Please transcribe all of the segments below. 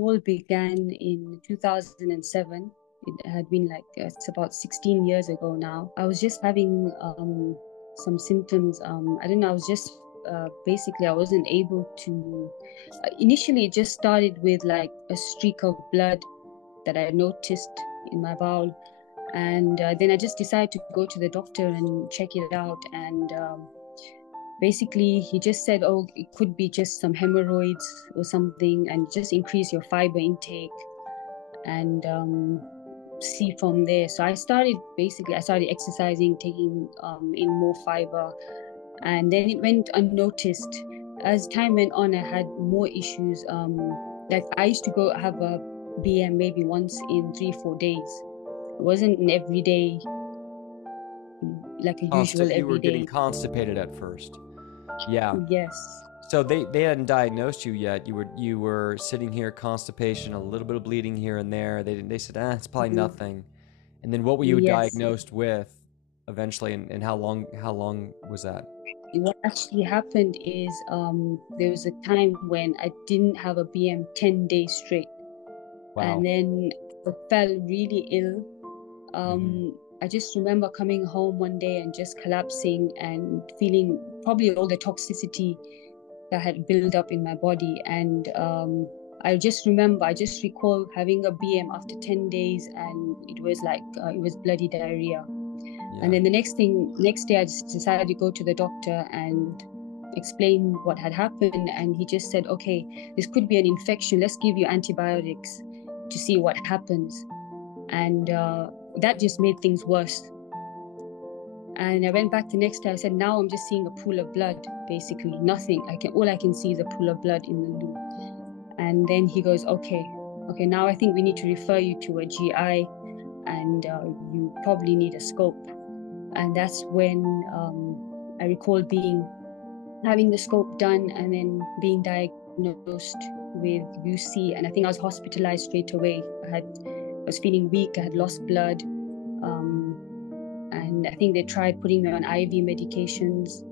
all began in 2007. It had been like, it's about 16 years ago now. I was just having some symptoms. I don't know, I was just basically, I wasn't able to. Initially, it just started with like a streak of blood that I noticed in my bowel. And then I just decided to go to the doctor and check it out. And basically, he just said, oh, it could be just some hemorrhoids or something, and just increase your fiber intake and see from there. So I started exercising, taking in more fiber, and then it went unnoticed. As time went on, I had more issues. Like I used to go have a BM maybe once in 3-4 days. It wasn't an everyday, like a usual So you were every day. getting constipated at first. Yeah. Yes. So they hadn't diagnosed you yet. You were sitting here, constipation, a little bit of bleeding here and there. They said, it's probably nothing. And then what were you Yes. diagnosed with eventually, and how long was that? What actually happened is there was a time when I didn't have a BM 10 days straight. Wow. And then I fell really ill. I just remember coming home one day and just collapsing and feeling probably all the toxicity that had built up in my body. And I just recall having a BM after 10 days, and it was like, it was bloody diarrhea. Yeah. And then the next day, I just decided to go to the doctor and explain what had happened. And he just said, okay, this could be an infection. Let's give you antibiotics to see what happens. And that just made things worse. And I went back the next day. I said, now I'm just seeing a pool of blood, basically nothing. All I can see is a pool of blood in the loo. And then he goes, okay, now I think we need to refer you to a GI, and you probably need a scope. And that's when I recall having the scope done and then being diagnosed with UC. And I think I was hospitalized straight away. I was feeling weak. I had lost blood. And I think they tried putting me on IV medications.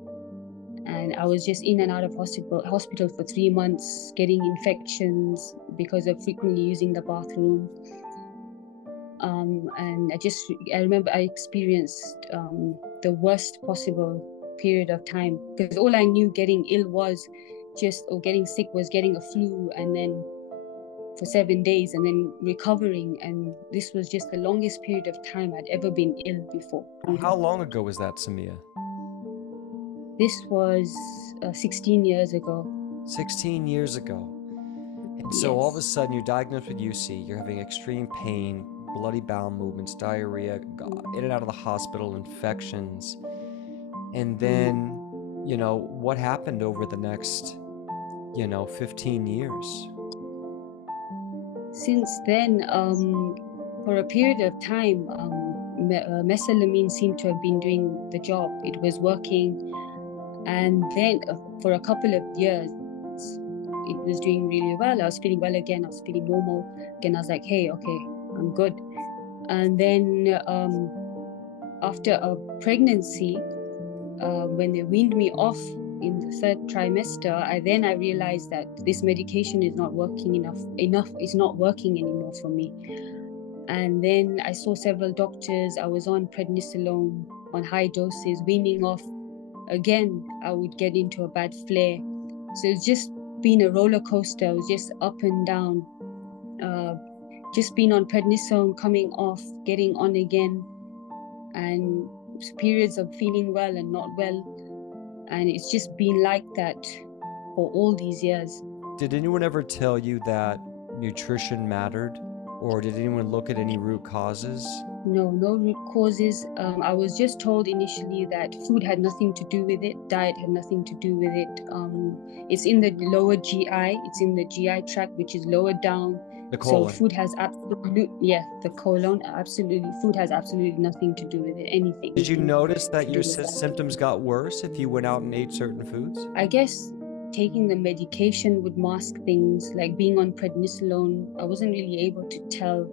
And I was just in and out of hospital for 3 months, getting infections because of frequently using the bathroom. And I remember I experienced the worst possible period of time, because all I knew getting ill or getting sick was getting a flu, and then for 7 days and then recovering. And this was just the longest period of time I'd ever been ill before. How long ago was that, Sameea? This was 16 years ago. 16 years ago. And so all of a sudden you're diagnosed with UC, you're having extreme pain, bloody bowel movements, diarrhea, in and out of the hospital, infections. And then, what happened over the next, 15 years? Since then, for a period of time, mesalamine seemed to have been doing the job. It was working. And then for a couple of years, it was doing really well. I was feeling well again. I was feeling normal again. I was like, hey, okay, I'm good. And then after a pregnancy, when they weaned me off in the 3rd trimester, I realized that this medication is not working enough. It's not working anymore for me. And then I saw several doctors. I was on prednisolone on high doses, weaning off. Again, I would get into a bad flare. So it's just been a roller coaster. I was just up and down. Just been on prednisone, coming off, getting on again, and periods of feeling well and not well. And it's just been like that for all these years. Did anyone ever tell you that nutrition mattered? Or did anyone look at any root causes? No root causes. I was just told initially that food had nothing to do with it, diet had nothing to do with it. It's in the lower GI, it's in the GI tract, which is lower down. The colon. So food has the colon, absolutely. Food has absolutely nothing to do with it, anything. Did you notice that your symptoms got worse if you went out and ate certain foods? I guess taking the medication would mask things, like being on prednisolone. I wasn't really able to tell.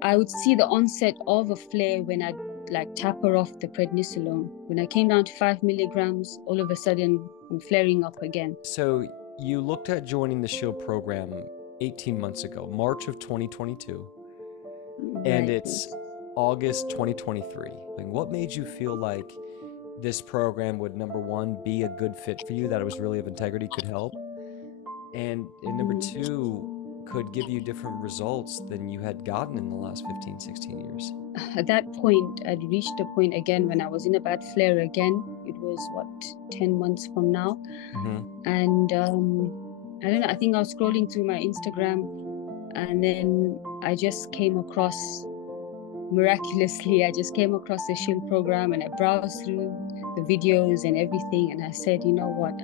I would see the onset of a flare when I'd taper off the prednisolone. When I came down to 5 milligrams, all of a sudden I'm flaring up again. So you looked at joining the S.H.I.E.L.D. program. 18 months ago, March of 2022, Right. and it's August 2023. Like, what made you feel like this program would, number one, be a good fit for you, that it was really of integrity, could help, and number two, could give you different results than you had gotten in the last 15, 16 years? At that point, I'd reached a point again when I was in a bad flare again. It was, 10 months from now. And I don't know, I think I was scrolling through my Instagram, and then I just came across, miraculously, I just came across the S.H.I.E.L.D program, and I browsed through the videos and everything, and I said, you know what,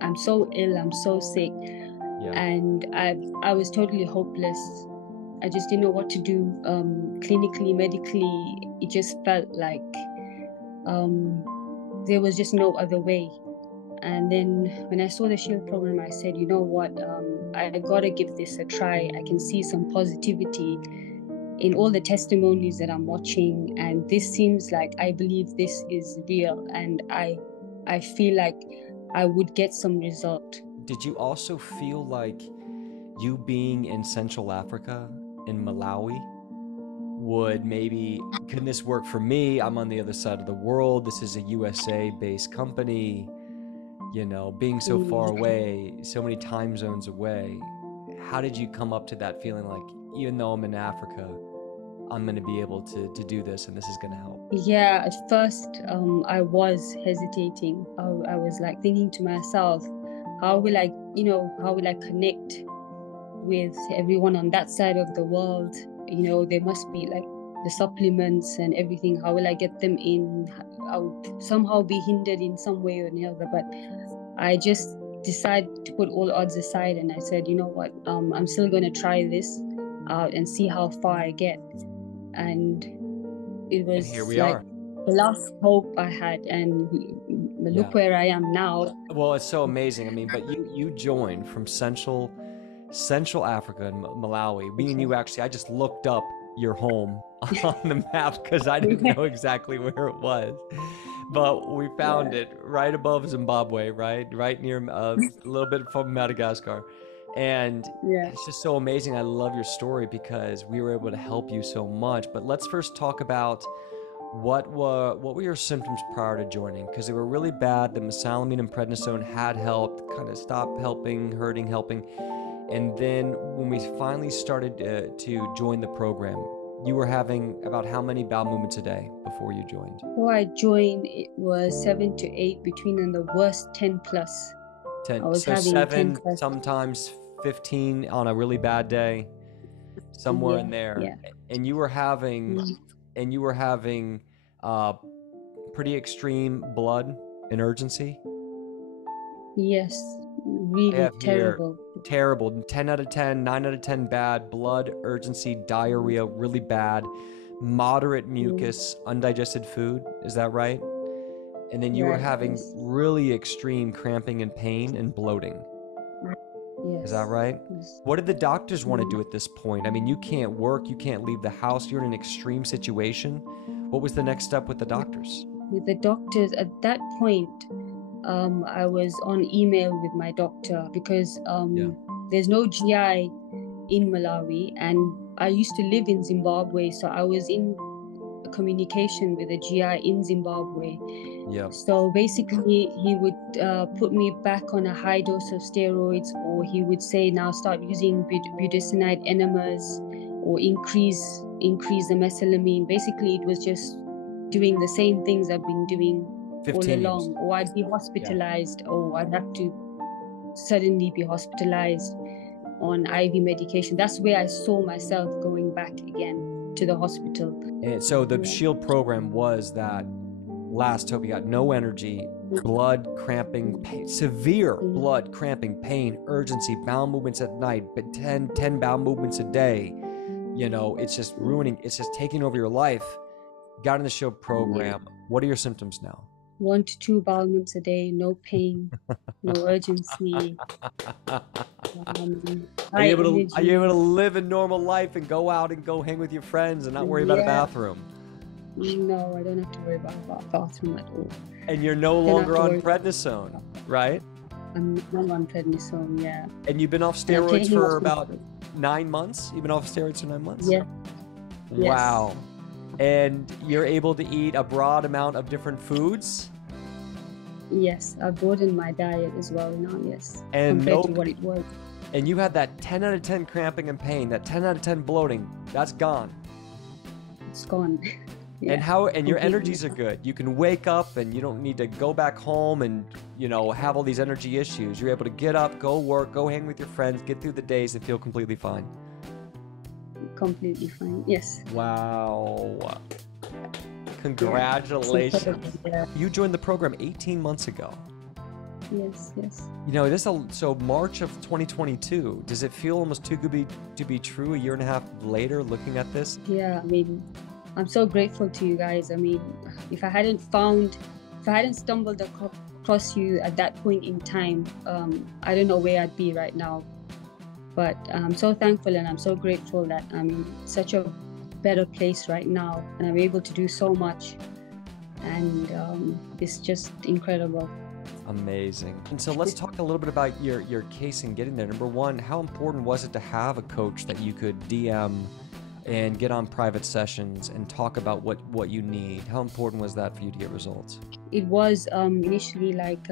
I'm so ill, I'm so sick, and I was totally hopeless. I just didn't know what to do. Clinically, medically, it just felt like there was just no other way. And then when I saw the S.H.I.E.L.D program, I said, you know what, I gotta give this a try. I can see some positivity in all the testimonies that I'm watching, and this seems like, I believe this is real, and I feel like I would get some result. Did you also feel like you being in Central Africa, in Malawi, would maybe, can this work for me? I'm on the other side of the world. This is a USA-based company. You know, being so far away, so many time zones away. How did you come up to that feeling like, even though I'm in Africa, I'm going to be able to do this, and this is going to help? Yeah, at first I was hesitating. I was like thinking to myself, how will I connect with everyone on that side of the world? You know, there must be like the supplements and everything. How will I get them in? I would somehow be hindered in some way or another. But I just decided to put all odds aside, and I said, you know what, I'm still going to try this out and see how far I get. And it was, and here we like are, the last hope I had, and look where I am now. Well, it's so amazing. I mean, but you joined from Central Africa and Malawi. Me and you, actually, I just looked up your home on the map because I didn't know exactly where it was, but we found it right above Zimbabwe, right near a little bit from Madagascar. And it's just so amazing. I love your story because we were able to help you so much. But let's first talk about what were your symptoms prior to joining, because they were really bad. The mesalamine and prednisolone had helped, kind of stopped helping, hurting, helping. And then when we finally started to join the program, you were having about how many bowel movements a day before you joined? Before I joined, it was 7 to 8, between, and the worst 10 plus. 10. I was so having 7, 10 plus. sometimes 15 on a really bad day, somewhere in there. And you were having, pretty extreme blood and urgency. Yes, really terrible. Terrible. 10 out of 10, 9 out of 10 bad. Blood, urgency, diarrhea, really bad. Moderate mucus, undigested food. Is that right? And then you were having really extreme cramping and pain and bloating. Is that right? What did the doctors want to do at this point? I mean, you can't work, you can't leave the house, you're in an extreme situation. What was the next step with the doctors? With the doctors, at that point, I was on email with my doctor because there's no GI in Malawi, and I used to live in Zimbabwe, so I was in communication with a GI in Zimbabwe. So basically, he would put me back on a high dose of steroids, or he would say, now start using budesonide enemas, or increase the mesalamine. Basically, it was just doing the same things I've been doing all along. Years. Or I'd be hospitalized, or I'd have to suddenly be hospitalized on IV medication. That's where I saw myself going back again to the hospital. And so the S.H.I.E.L.D program was that last hope. You got no energy, blood cramping, pain, severe blood cramping, pain, urgency, bowel movements at night, but 10 bowel movements a day. You know, it's just ruining, it's just taking over your life. Got in the S.H.I.E.L.D program. What are your symptoms now? 1 to 2 bowel movements a day, no pain, no urgency. Are you able to live a normal life and go out and go hang with your friends and not worry about a bathroom? No, I don't have to worry about a bathroom at all. And you're no longer on prednisone, right? I'm on prednisone, yeah. And you've been off And I'm steroids taking for it. about 9 months? You've been off steroids for 9 months? Yeah. Wow. And you're able to eat a broad amount of different foods? Yes, I've broadened my diet as well now, yes, And compared to what it was. And you had that 10 out of 10 cramping and pain, that 10 out of 10 bloating, that's gone. It's gone. Yeah, And your completely. energies are good. You can wake up and you don't need to go back home and, have all these energy issues. You're able to get up, go work, go hang with your friends, get through the days and feel completely fine. Completely fine, yes. Wow. Congratulations. Yeah. You joined the program 18 months ago. Yes. So March of 2022, does it feel almost too good to be true a year and a half later looking at this? Yeah, I mean, I'm so grateful to you guys. I mean, if I hadn't stumbled across you at that point in time, I don't know where I'd be right now. But I'm so thankful and I'm so grateful that I'm in such a better place right now and I'm able to do so much. And it's just incredible. Amazing. And so let's talk a little bit about your case and getting there. Number one, how important was it to have a coach that you could DM and get on private sessions and talk about what you need? How important was that for you to get results? It was initially like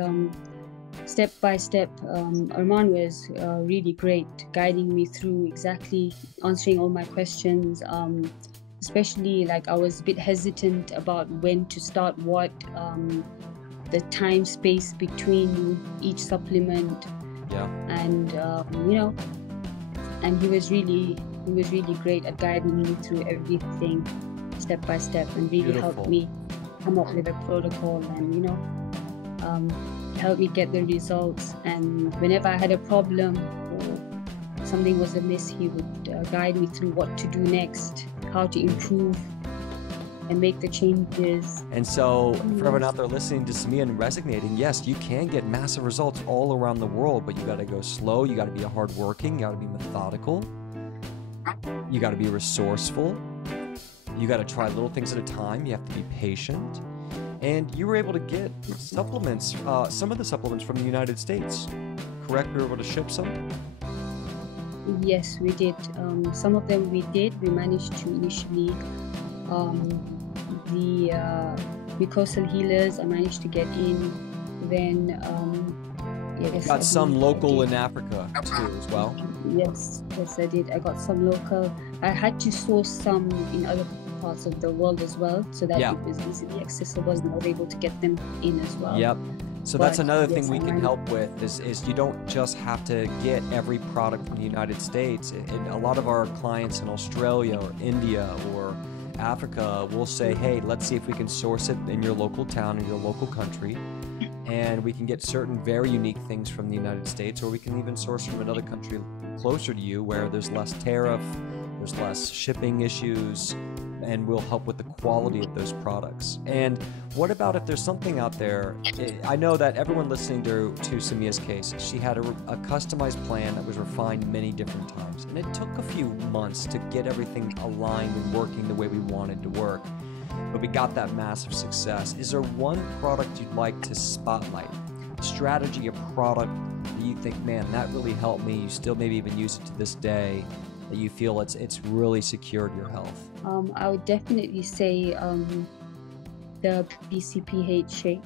step by step. Arman was really great, guiding me through exactly answering all my questions. Especially like I was a bit hesitant about when to start what, the time space between each supplement. Yeah. And and he was really great at guiding me through everything step by step and really helped me come up with a protocol and help me get the results. And whenever I had a problem or something was amiss, he would guide me through what to do next, how to improve and make the changes. And so for everyone out there listening to Sameea and resonating, yes, you can get massive results all around the world, but you got to go slow. You got to be hardworking. You got to be methodical. You got to be resourceful. You got to try little things at a time. You have to be patient. And you were able to get supplements, some of the supplements from the United States, correct? We were able to ship some? Yes, we did. Some of them we did. We managed to initially, the mucosal healers I managed to get in. Then, yes, got some local in Africa too as well? Yes, I did. I got some local. I had to source some in other parts of the world as well, so that it was easily accessible and I was able to get them in as well. Yep. So that's another thing we can help with is you don't just have to get every product from the United States. And a lot of our clients in Australia or India or Africa will say, hey, let's see if we can source it in your local town, in your local country. And we can get certain very unique things from the United States, or we can even source from another country closer to you where there's less tariff, there's less shipping issues, and we'll help with the quality of those products. And what about if there's something out there? I know that everyone listening to Sameea's case, she had a customized plan that was refined many different times. And it took a few months to get everything aligned and working the way we wanted to work. But we got that massive success. Is there one product you'd like to spotlight? A strategy, a product that you think, man, that really helped me. You still maybe even use it to this day, that you feel it's really secured your health? I would definitely say the BCPH shake.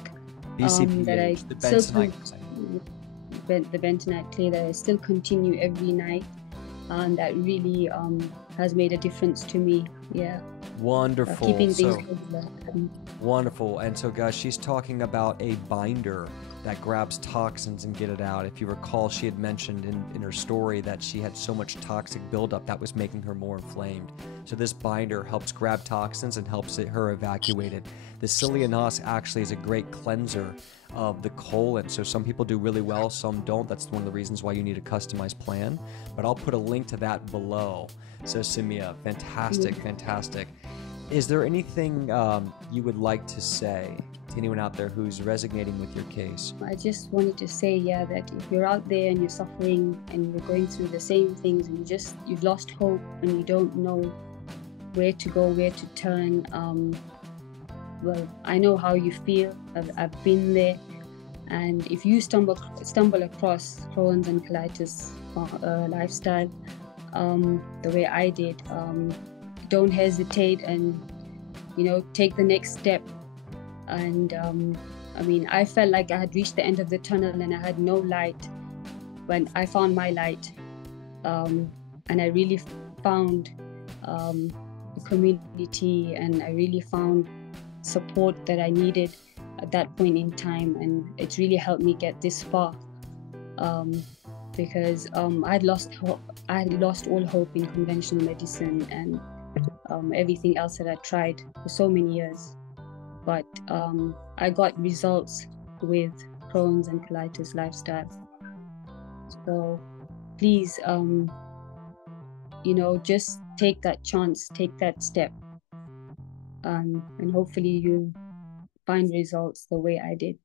BCPH, that I the bentonite clay. The bentonite clay that I still continue every night, and that really has made a difference to me. Yeah. Wonderful. Keeping things wonderful. And so, guys, she's talking about a binder that grabs toxins and get it out. If you recall, she had mentioned in her story that she had so much toxic buildup that was making her more inflamed. So this binder helps grab toxins and helps her evacuate it. The Cilianos actually is a great cleanser of the colon. So some people do really well, some don't. That's one of the reasons why you need a customized plan. But I'll put a link to that below. So Sameea, fantastic, fantastic. Is there anything you would like to say to anyone out there who's resonating with your case? I just wanted to say, that if you're out there and you're suffering and you're going through the same things and you've lost hope and you don't know where to go, where to turn, well, I know how you feel. I've been there, And if you stumble across Crohn's and colitis lifestyle, the way I did, don't hesitate and, take the next step. And I felt like I had reached the end of the tunnel and I had no light, when I found my light. And I really found a community, and I really found support that I needed at that point in time, and it's really helped me get this far, because I'd lost all hope in conventional medicine and everything else that I tried for so many years. But I got results with Crohn's and colitis lifestyle. So please, just take that chance, take that step, and hopefully you find results the way I did.